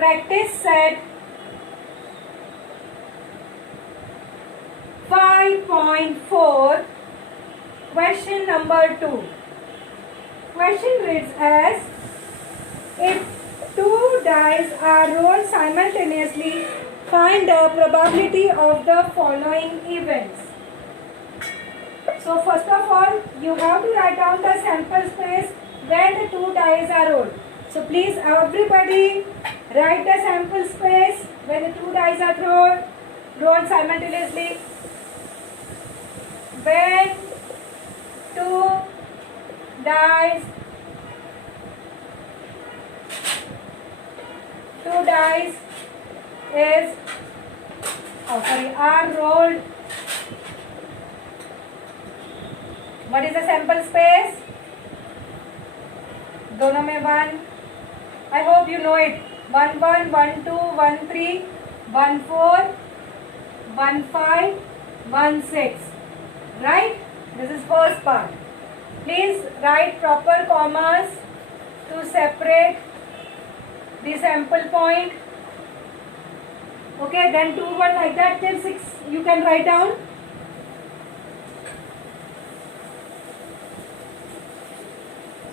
practice set 5.4, question number 2. Question reads as, if two dice are rolled simultaneously, find the probability of the following events. So first of all, you have to write down the sample space where the two dice are rolled. So please everybody write the sample space where the two dice are rolled simultaneously. When two dice are rolled, what is the sample space? दोनों में 1. I hope you know it. 1 1 1 2 1 3 1 4 1 5 1 6. Right? This is first part. Please write proper commas to separate the sample point. Okay, then 2 1 like that till 6 you can write down.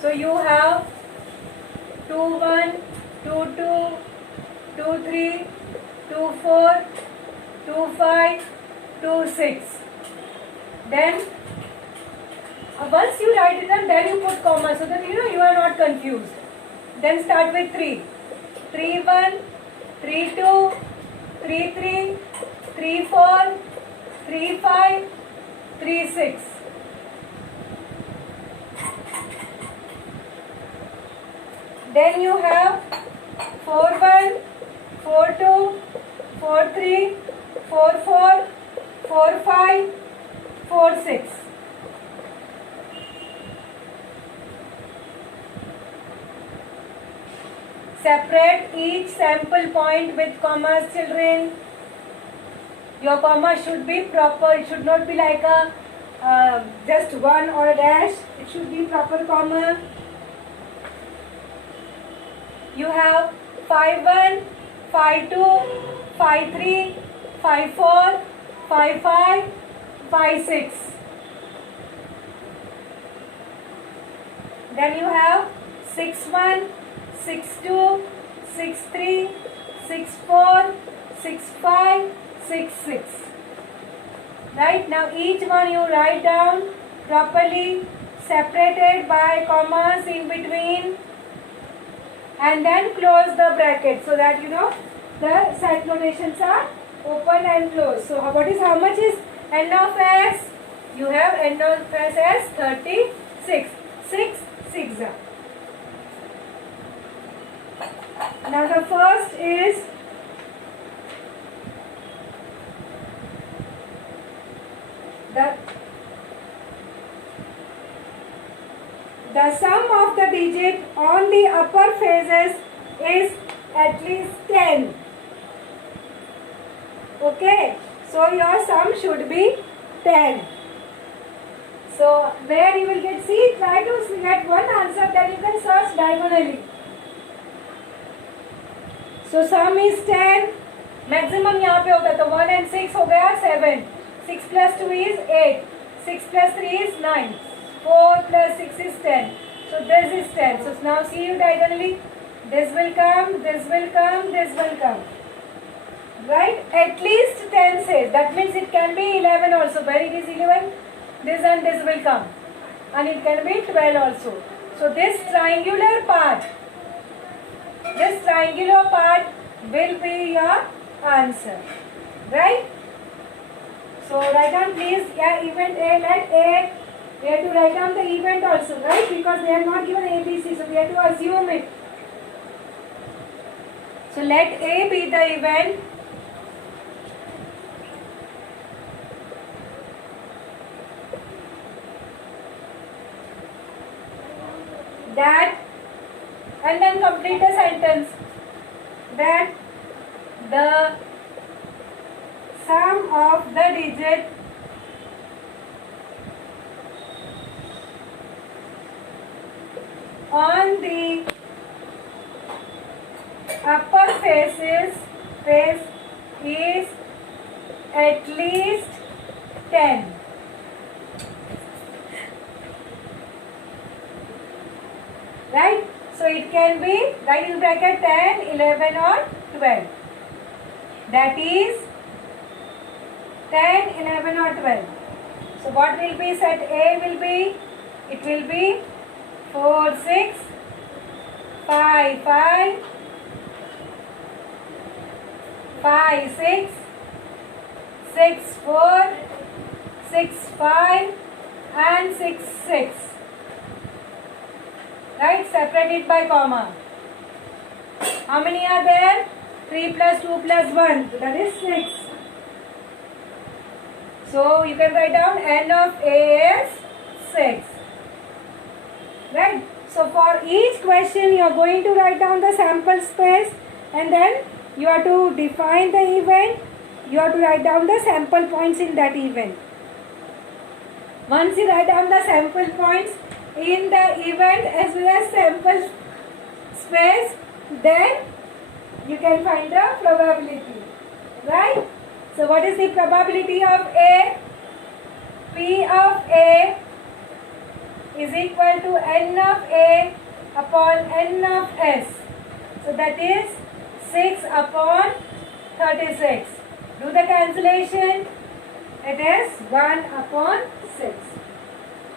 So you have 2 1 2 2 2 3 2 4 2 5 2 6. Then once you write it down, then you put comma so that you are not confused. Then start with 3. 3 1 3 2 3 3 3 4 3 5 3 6. Then you have 4 1 4 2 4 3 4 4 4 5 4 6. Separate each sample point with commas, children. Your comma should be proper. It should not be like a just one or a dash. It should be proper comma. You have 5 1 5 2 5 3 5 4 5 5 5 6. Then you have 6 1 6 2 6 3 6 4 6 5 6 6. Right, now each one you write down properly, separated by commas in between, and then close the bracket so that the set notations are open and closed. So how much is n of s? You have n of s as 36. 6 6. Now the first is the sum of the digit on the upper phases is at least 10. Okay, so your sum should be 10. So where you will try to get one answer, then you can search diagonally. So sum is 10, maximum यहाँ पे होता है, तो 1 and 6 हो गया 7, 6 plus 2 is 8, 6 plus 3 is 9, 4 plus 6 is 10, so this is 10. So now see you diagonally, this will come, this will come, this will come. Right? At least 10 says, that means it can be 11 also, where it is 11, this and this will come, and it can be 12 also. So this triangular part will be your answer. Right? So write down please, event A, let A, we have to write down the event also, right? Because they are not given ABC, so we have to assume it. So let A be the event. That, and then complete the sentence, that the sum of the digit on the upper face is at least 10. Right? So it can be, write in bracket 10, 11 or 12. That is 10, 11 or 12. So what will be set A will be, it will be 4, 6, 5, 5, 5, 6, 6, 4, 6, 5 and 6, 6. Right? Separate it by comma. How many are there? 3 plus 2 plus 1. So that is 6. So you can write down n of A is 6. Right? So for each question you are going to write down the sample space, and then you have to define the event. You have to write down the sample points in that event. Once you write down the sample points in the event as well as sample space, then you can find the probability. Right? So what is the probability of A? P of A is equal to n of A upon n of S. So that is 6 upon 36. Do the cancellation. It is 1 upon 6.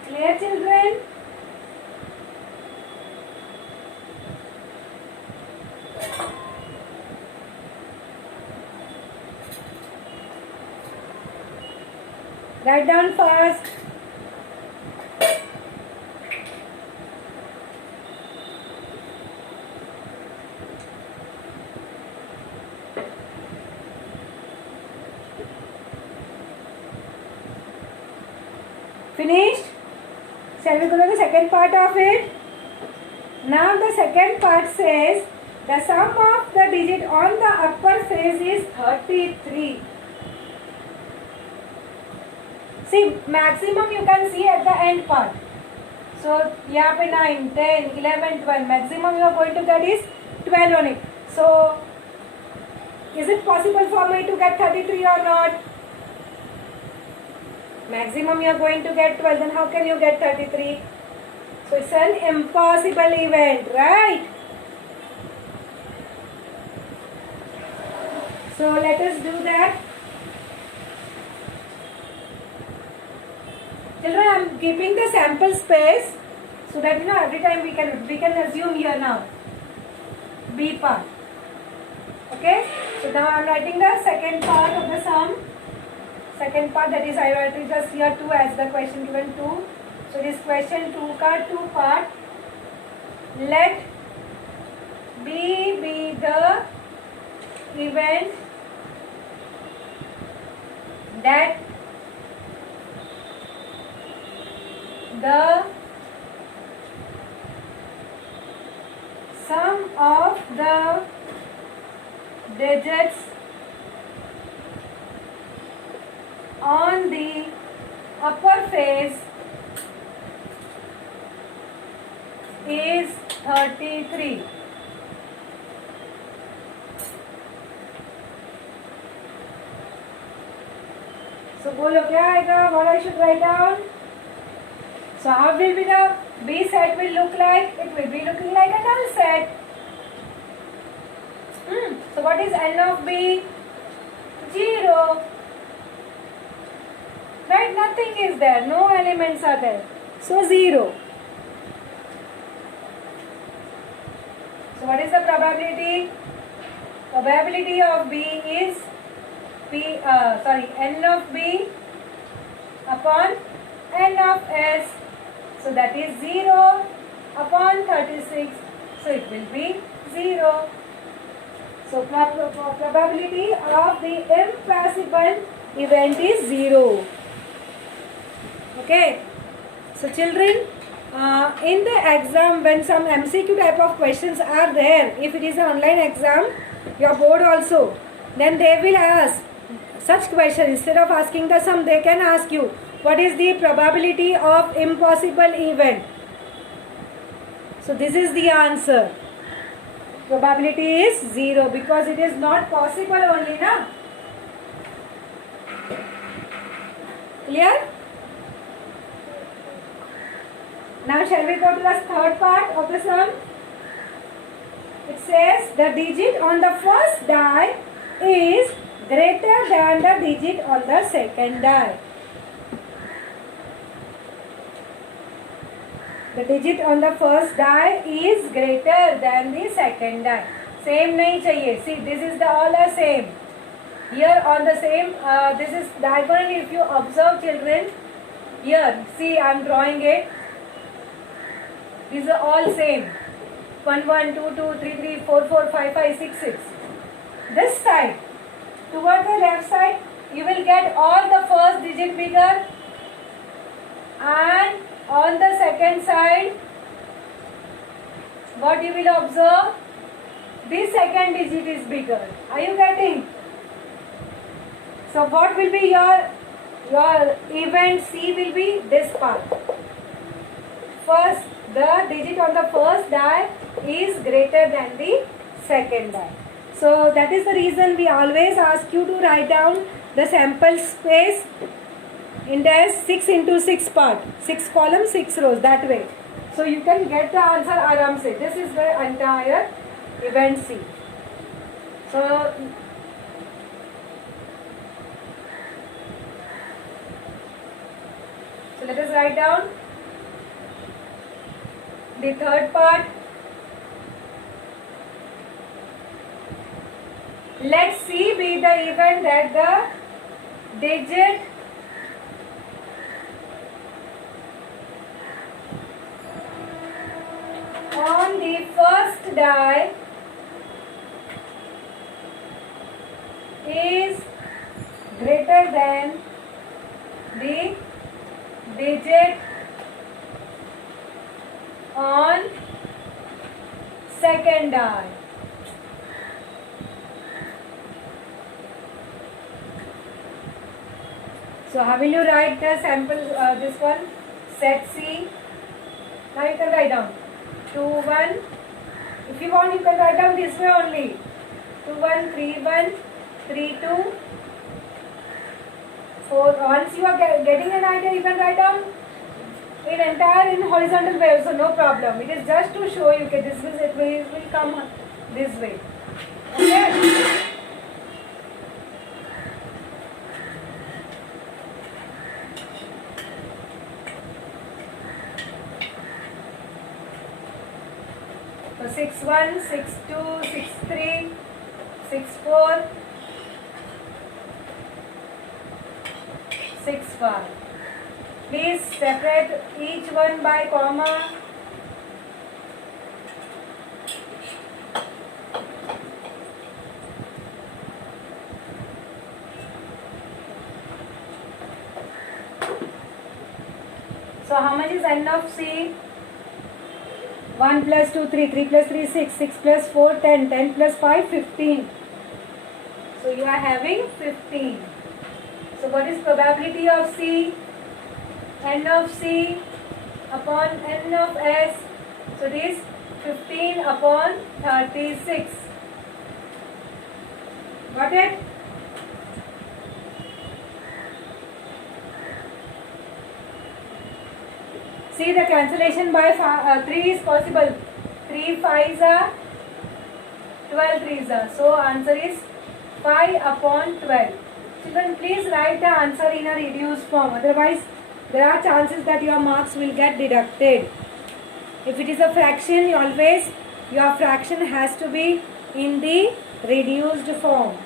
Clear, children? Write down fast. Finished? Shall we go to the second part of it? Now the second part says the sum of the digit on the upper face is 33. See, maximum you can see at the end part. So, यहाँ पे 9, 10, 11, 12. Maximum you are going to get is 12 on it. So, is it possible for me to get 33 or not? Maximum you are going to get 12. Then how can you get 33? So, it's an impossible event, right? So, let us do that. Children, I am keeping the sample space so that every time we can assume here now. B part. Okay. So now I am writing the second part of the sum. Second part, that is I write just here 2 as the question given 2. So this question 2 ka 2 part. Let B be the event that the sum of the digits on the upper face is 33. So बोलो क्या आएगा? What I should write down? So how will be the B set will look like? It will be looking like a null set. So what is n of B? 0. Right? Nothing is there. No elements are there. So 0. So what is the probability? Probability of B is n of B upon n of S. So that is 0 upon 36. So it will be 0. So probability of the impossible event is 0. Okay. So children, in the exam when some MCQ type of questions are there, if it is an online exam, your board also, then they will ask such question. Instead of asking the sum, they can ask you, what is the probability of impossible event? So this is the answer. Probability is 0 because it is not possible only, na? Clear? Now shall we go to the third part of the sum? It says the digit on the first die is greater than the digit on the second die. The digit on the first die is greater than the second die. Same nahi chahiye. See, this is all the same. Here on the same, this is diagonal. If you observe, children, here, see, I am drawing it. These are all same. 1, 1, 2, 2, 3, 3, 4, 4, 5, 5, 6, 6. This side, toward the left side, you will get all the first digit bigger, and on the second side, what you will observe? This second digit is bigger. Are you getting? So what will be your event C will be this part. First, the digit on the first die is greater than the second die. So that is the reason we always ask you to write down the sample space in the 6 into 6 part. 6 columns, 6 rows, that way. So you can get the answer aram se. This is the entire event C. So let us write down the third part. Let C be the event that the digit on the first die is greater than the digit on second die. So how will you write the sample, this one? Set C. Now you can write down 2, 1. If you want, you can write down this way only. 2, 1, 3, 1, 3, 2, 4. Once you are getting an idea, you can write down in entire in horizontal wave, so no problem. It is just to show you that this will come this way. Okay? So 6, 1, 6, 2, 6, 3, 6, 4, 6, 5. Please separate each one by comma. So how much is n of C? 1 plus 2, 3, 3 plus 3, 6, 6 plus 4, 10, 10 plus 5, 15. So you are having 15. So what is probability of C? N of C upon N of S. So it is 15 upon 36. Got it? See, the cancellation by 3 is possible. 3 5s are 12 3s are. So answer is 5 upon 12. Children, please write the answer in a reduced form. Otherwise, there are chances that your marks will get deducted. If it is a fraction, your fraction has to be in the reduced form.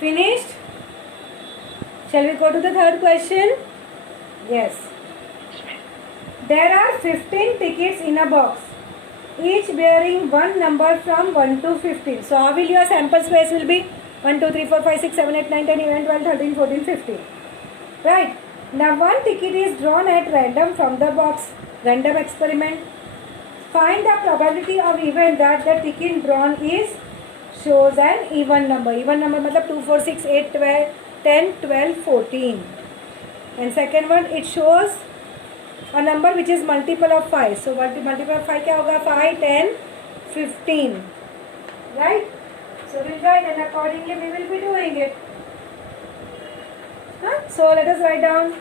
Finished? Shall we go to the third question? Yes. There are 15 tickets in a box, each bearing one number from 1 to 15. So how will your sample space will be? 1, 2, 3, 4, 5, 6, 7, 8, 9, 10, 11, 12, 13, 14, 15. Right? Now one ticket is drawn at random from the box. Random experiment. find the probability of event that the ticket drawn is shows an even number. Even number मतलब 2, 4, 6, 8, 12, 10, 12, 14. And second one, it shows a number which is multiple of 5. So multiple of 5 क्या होगा? 5, 10, 15. Right? So we'll write, and accordingly we will be doing it. Huh? So let us write down.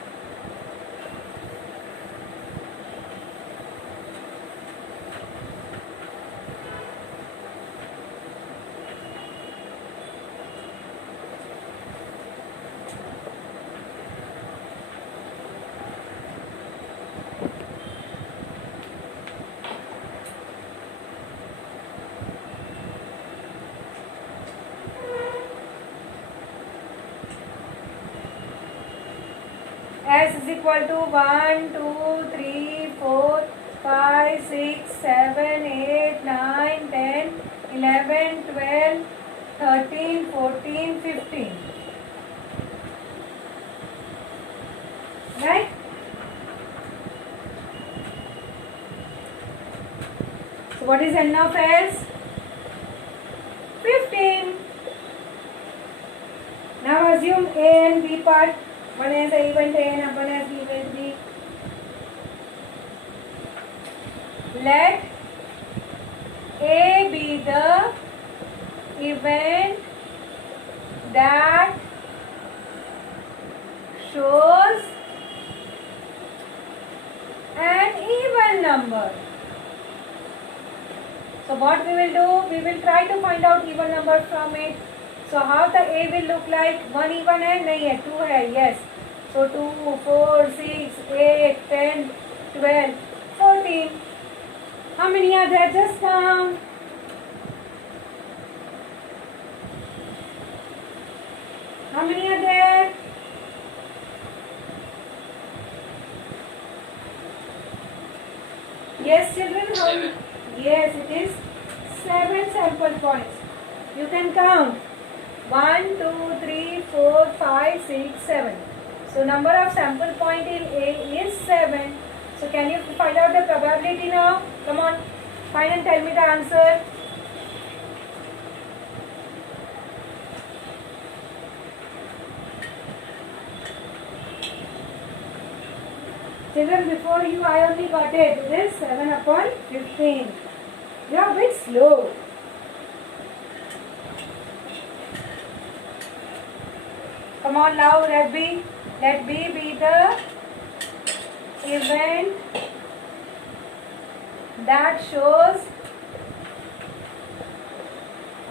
S is equal to 1, 2, 3, 4, 5, 6, 7, 8, 9, 10, 11, 12, 13, 14, 15. Right? So what is N of S? 15. Now assume A and B part. One has a event A and one has event B. Let A be the event that shows an even number. So what we will do? We will try to find out even number from it. So how the A will look like? 1 even है? नहीं है, 2 है, yes. So 2, 4, 6, 8, 10, 12, 14. How many are there? Just count. How many are there? Yes, children. How? Yes, it is 7 sample points. You can count. 1, 2, 3, 4, 5, 6, 7. So number of sample point in A is 7. So can you find out the probability now? Come on, find and tell me the answer. Children, before you I only got it. It is 7 upon 15. You are a bit slow. Come on now, let B be the event that shows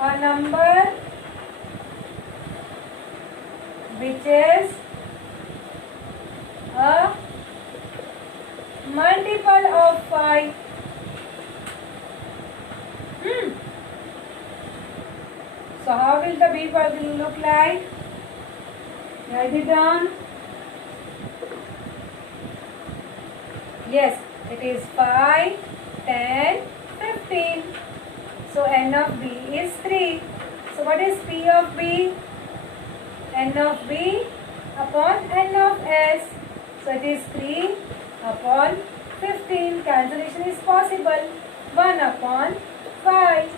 a number which is a multiple of 5. So how will the B will look like? Write it down. Yes, it is 5, 10, 15. So N of B is 3. So what is P of B? N of B upon N of S. So it is 3 upon 15. Cancellation is possible. 1 upon 5.